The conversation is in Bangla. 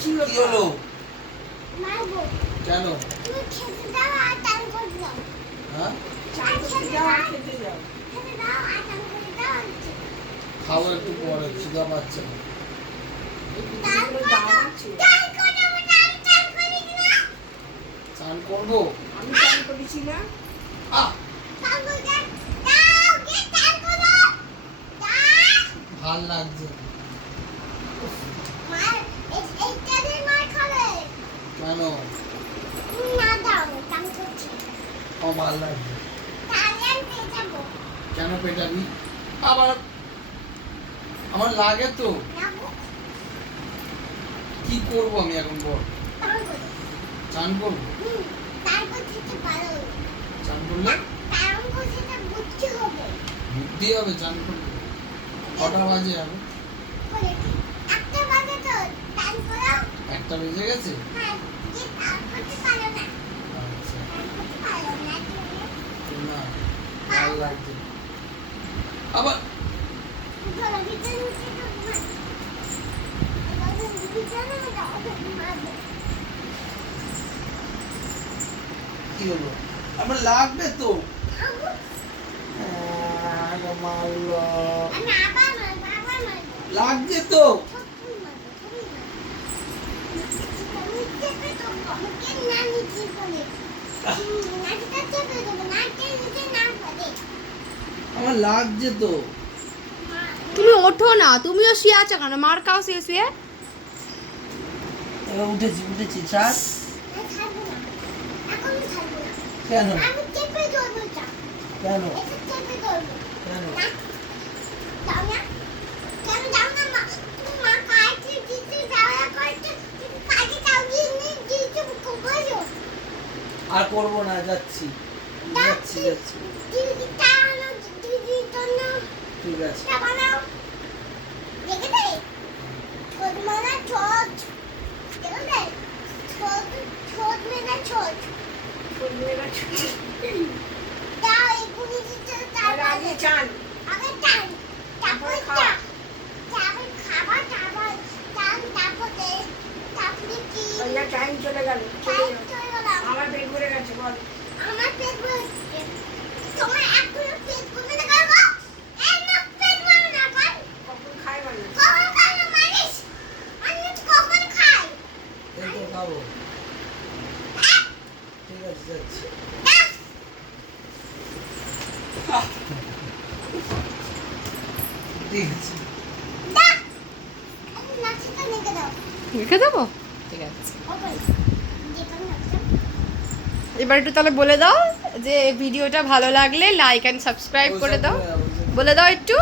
কি হলো? কেন? হ্যাঁ, খাও একটু পরে, খিদা পাচ্ছে না। চান করবো? আমি চান করেছি না। ভাল লাগছে কেন? ও ভাল লাগছে কেন? পেটাবি আবার? আমার লাগে তো। কি করবো আমি এখন? বল। চান করবো? চান করলে বুদ্ধি হবে? চান করলে কটা বাজে এখন? 1টা বেজে গেছে। আচ্ছা, না ভাল লাগছে আবার। কি হলো? আমার লাগবে তো। লাগছে তো। আমার লাগছে তো। তুমি ওঠো না, তুমিও শুয়ে আছো কেন? মার খাও শুয়ে শুয়ে। এবার উঠেছি ছাড়। কেন? কেন? কেন? আর করবো না, যাচ্ছি যাচ্ছি যাচ্ছি। ঠিক আছে। আগে চান। টাইম চলে গেল। আমার পেট ভরে গেছে। বল। আমার পেট ভরেছে। তোমার এখনো পেট ভরে না গো? না পেট ভরে না ভাই। কখন খাই মানে? কখন খাই না মানিস? আমি কখন খাই? এই তো খাবো। ঠিক আছে, যাচ্ছি। ঠিক আছে। রেখে দেবো? ঠিক আছে। ওই এবার একটু তাহলে বলে দাও যে ভিডিওটা ভালো লাগলে লাইক অ্যান্ড সাবস্ক্রাইব করে দাও। বলে দাও একটু।